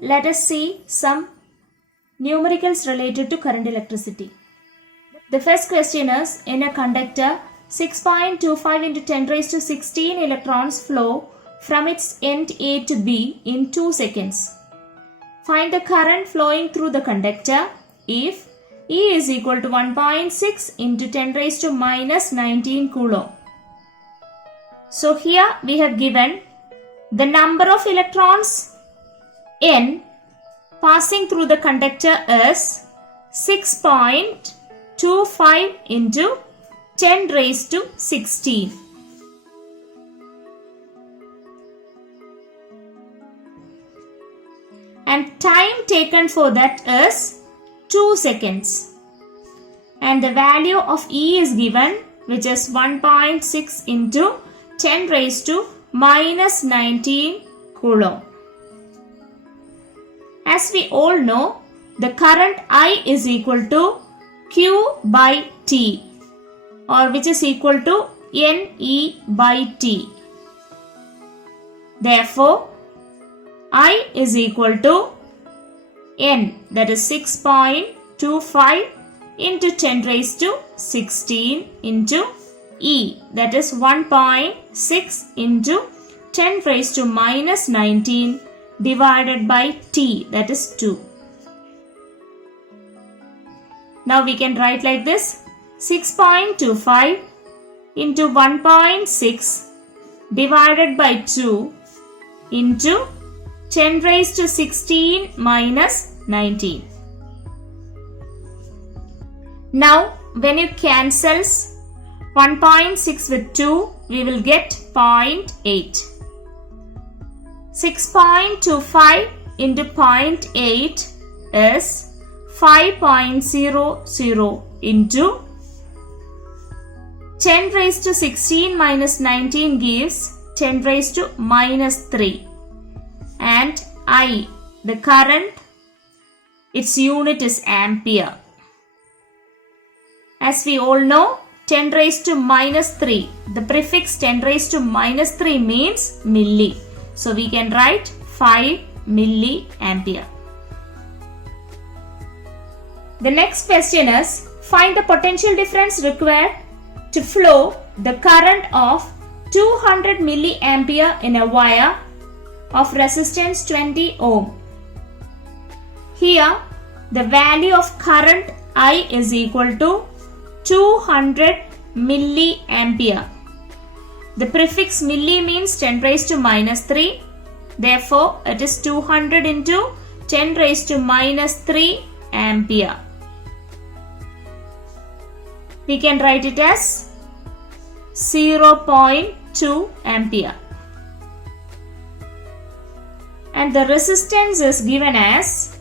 let us see some numericals related to current electricity. The first question is, in a conductor, 6.25 into 10 raised to 16 electrons flow from its end A to B in 2 seconds. Find the current flowing through the conductor if E is equal to 1.6 into 10 raised to minus 19 coulomb. So here we have given the number of electrons N passing through the conductor is 6.25 into 10 raised to 16. And time taken for that is 2 seconds. And the value of E is given, which is 1.6 into 10 raised to minus 19 coulomb. As we all know, the current I is equal to Q by T, or which is equal to NE by T. Therefore, I is equal to N, that is 6.25 into 10 raised to 16 into E, that is 1.6 into 10 raised to minus 19 divided by T, that is 2. Now we can write like this: 6.25 into 1.6 divided by 2 into 10 raised to 16 minus 19. Now when you cancels 1.6 with 2, we will get 0.8. 6.25 into 0.8 is 5.00 into 10 raised to 16 minus 19 gives 10 raised to minus 3. And I, the current, its unit is ampere. As we all know, 10 raised to minus 3, the prefix 10 raised to minus 3 means milli. So we can write 5 milliampere. The next question is, find the potential difference required to flow the current of 200 milliampere in a wire of resistance 20 ohm. Here, the value of current I is equal to 200 milliampere. The prefix milli means 10 raised to minus 3. Therefore, it is 200 into 10 raised to minus 3 ampere. We can write it as 0.2 ampere. And the resistance is given as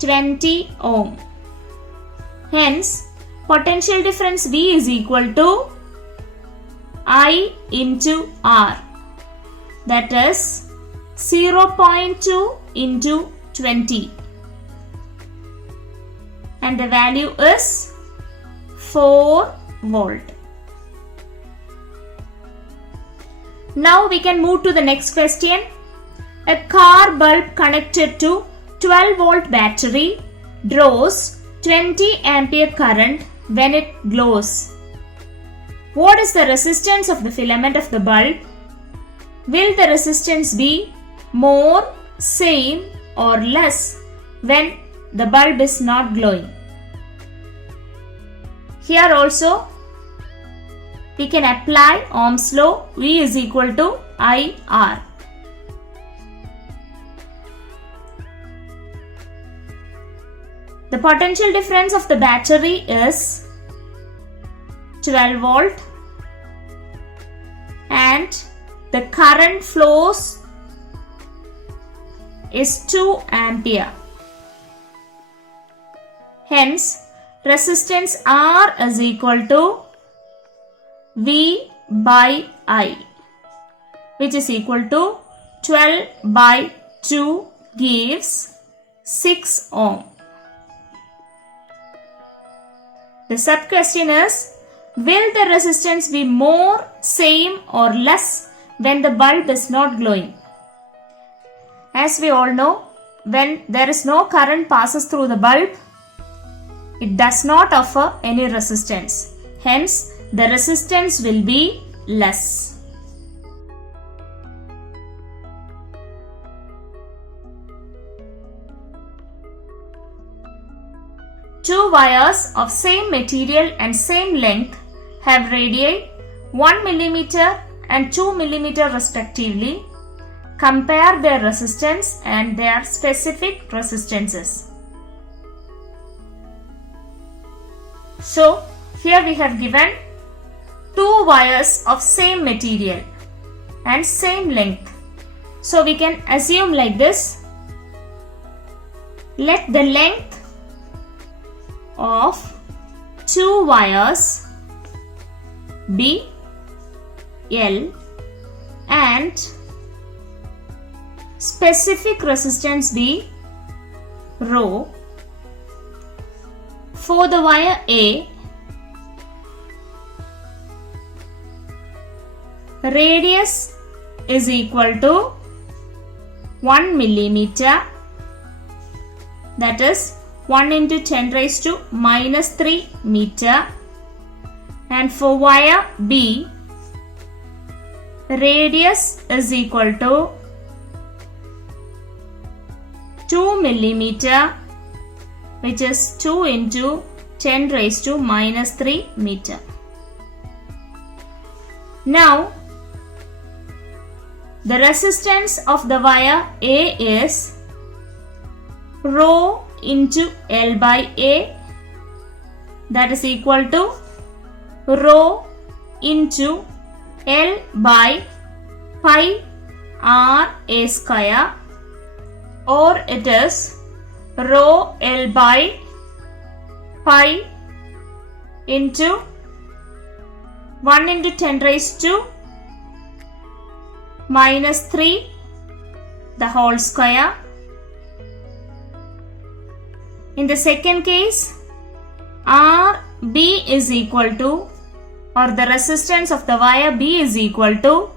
20 ohm. Hence, potential difference V is equal to I into R. That is 0.2 into 20. And the value is 4 volt. Now we can move to the next question. A car bulb connected to 12 volt battery draws 20 ampere current when it glows. What is the resistance of the filament of the bulb? Will the resistance be more, same or less when the bulb is not glowing? Here also we can apply Ohm's law. V is equal to IR. The potential difference of the battery is 12 volt and the current flows is 2 ampere. Hence, resistance R is equal to V by I, which is equal to 12 by 2 gives 6 ohm. The sub question is, will the resistance be more, same or less when the bulb is not glowing? As we all know, when there is no current passes through the bulb, it does not offer any resistance. Hence, the resistance will be less. Two wires of same material and same length have radii 1 mm and 2 mm respectively. Compare their resistance and their specific resistances. So, here we have given two wires of same material and same length. So, we can assume like this. Let the length of two wires be L and specific resistance be rho. For the wire A, radius is equal to 1 millimeter, that is 1 into 10 raised to minus 3 meter, and for wire B, radius is equal to 2 millimeter, which is 2 into 10 raised to minus 3 meter. Now, the resistance of the wire A is rho into L by A, that is equal to rho into L by pi R A square, or it is rho L by pi into 1 into 10 raised to minus 3 the whole square. In the second case, RB is equal to, or the resistance of the wire B is equal to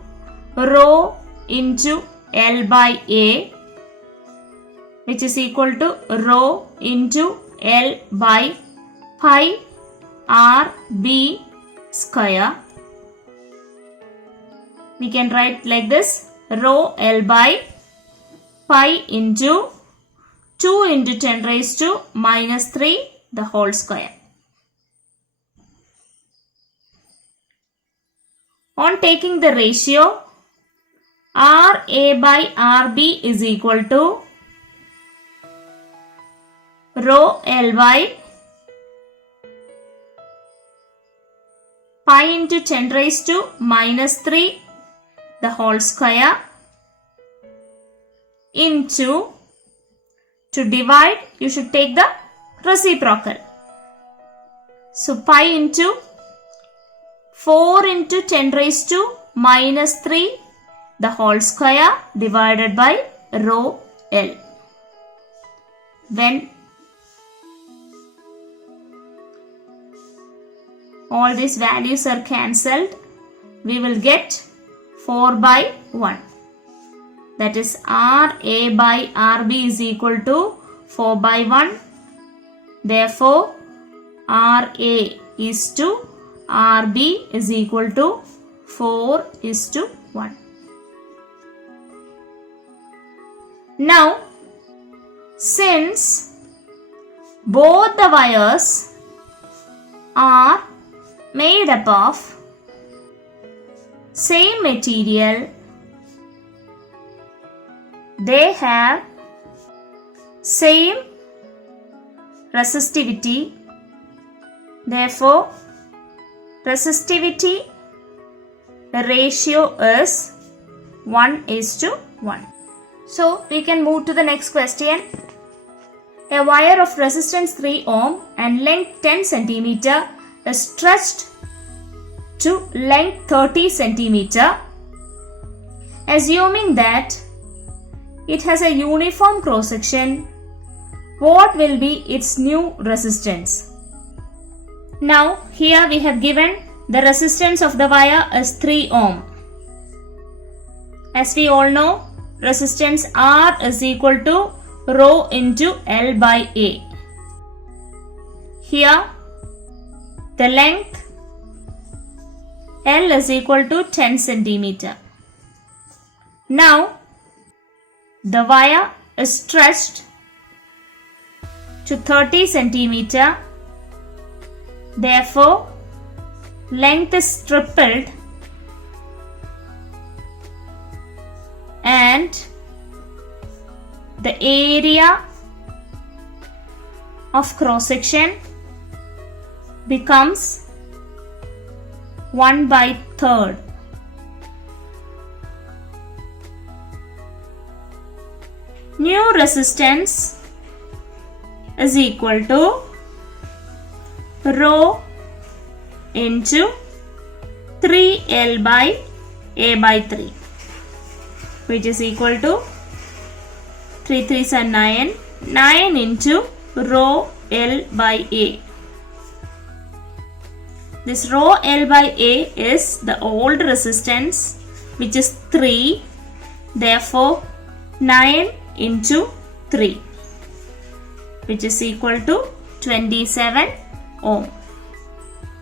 rho into L by A, which is equal to rho into L by pi RB square. We can write like this: rho L by pi into 2 into 10 raised to minus 3 the whole square. On taking the ratio, RA by RB is equal to rho L by pi into 10 raised to minus 3 the whole square into, to divide you should take the reciprocal. So pi into 4 into 10 raised to minus 3 the whole square divided by rho L. When all these values are cancelled, we will get 4 by 1. That is RA by RB is equal to 4 by 1. Therefore, RA is to RB is equal to 4 is to 1. Now, since both the wires are made up of same material, they have same resistivity. Therefore, resistivity ratio is 1:1. So, we can move to the next question. A wire of resistance 3 ohm and length 10 cm is stretched to length 30 cm. Assuming that it has a uniform cross section, what will be its new resistance? Now, here we have given the resistance of the wire as 3 ohm. As we all know, resistance R is equal to rho into L by A. Here the length L is equal to 10 centimeter. Now the wire is stretched to 30 centimeter. Therefore, length is tripled and the area of cross section becomes 1/3. New resistance is equal to rho into 3L by A by 3, which is equal to 3 3s are 9, 9 into rho L by A. This rho L by A is the old resistance, which is 3. Therefore, 9 into 3, which is equal to 27 ohm.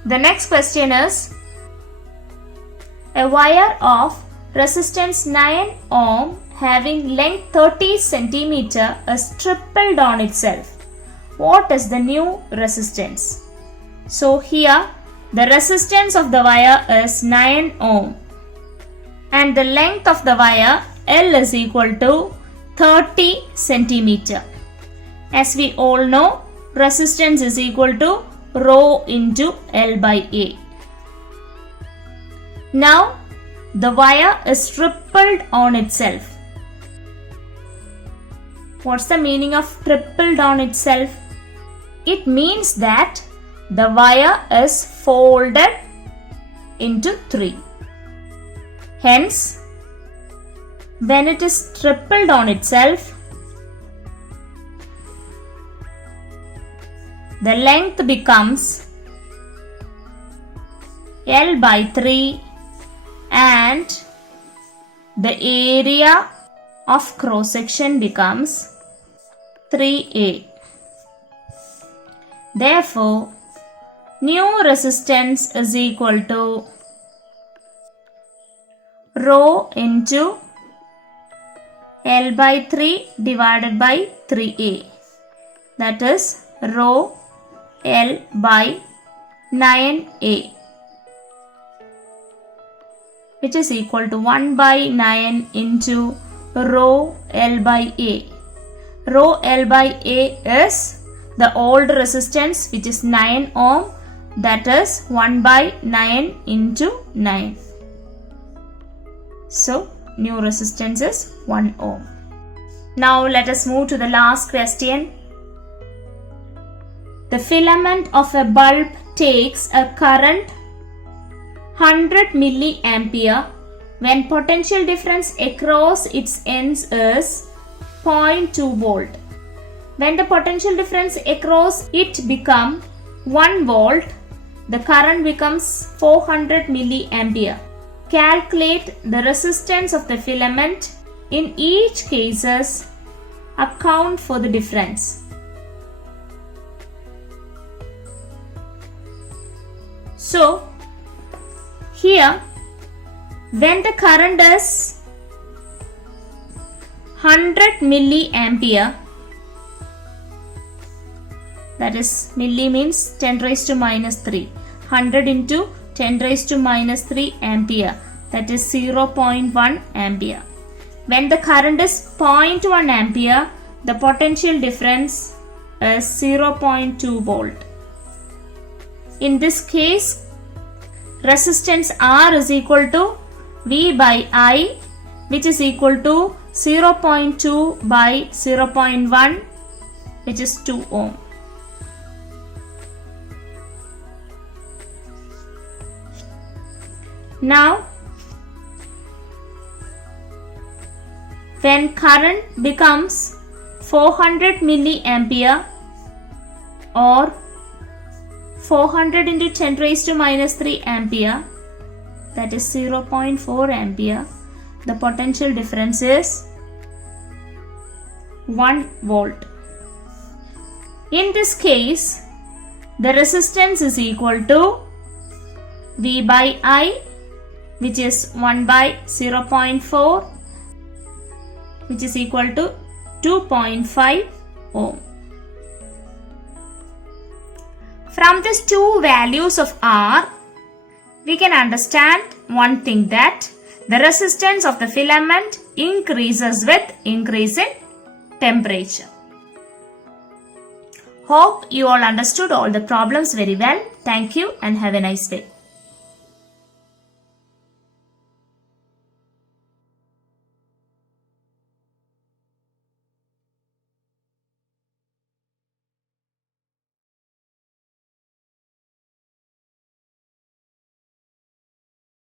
The next question is, a wire of resistance 9 ohm having length 30 centimeter is tripled on itself. What is the new resistance? So here the resistance of the wire is 9 ohm and the length of the wire L is equal to 30 centimeter. As we all know, resistance is equal to rho into L by A. Now the wire is tripled on itself. What's the meaning of tripled on itself? It means that the wire is folded into 3. Hence, when it is tripled on itself, the length becomes L by 3 and the area of cross section becomes 3A. Therefore, new resistance is equal to rho into L by 3 divided by 3A. That is rho L by 9A, which is equal to 1 by 9 into rho L by A. Rho L by A is the old resistance, which is 9 ohm. That is 1 by 9 into 9. So new resistance is 1 ohm. Now let us move to the last question. The filament of a bulb takes a current 100 milliampere when potential difference across its ends is 0.2 volt. When the potential difference across it become 1 volt, the current becomes 400 milliampere. Calculate the resistance of the filament in each cases. Account for the difference. So here, when the current is 100 milliampere, that is milli means 10 raised to minus 3, 100 into 10 raised to minus 3 ampere, that is 0.1 ampere. When the current is 0.1 ampere, the potential difference is 0.2 volt. In this case, resistance R is equal to V by I, which is equal to 0.2 by 0.1, which is 2 ohm. Now, when current becomes 400 milliampere or 400 into 10 raised to minus 3 ampere, that is 0.4 ampere, the potential difference is 1 volt. In this case, the resistance is equal to V by I, which is 1 by 0.4, which is equal to 2.5 ohm. From these two values of R, we can understand one thing, that the resistance of the filament increases with increase in temperature. Hope you all understood all the problems very well. Thank you and have a nice day.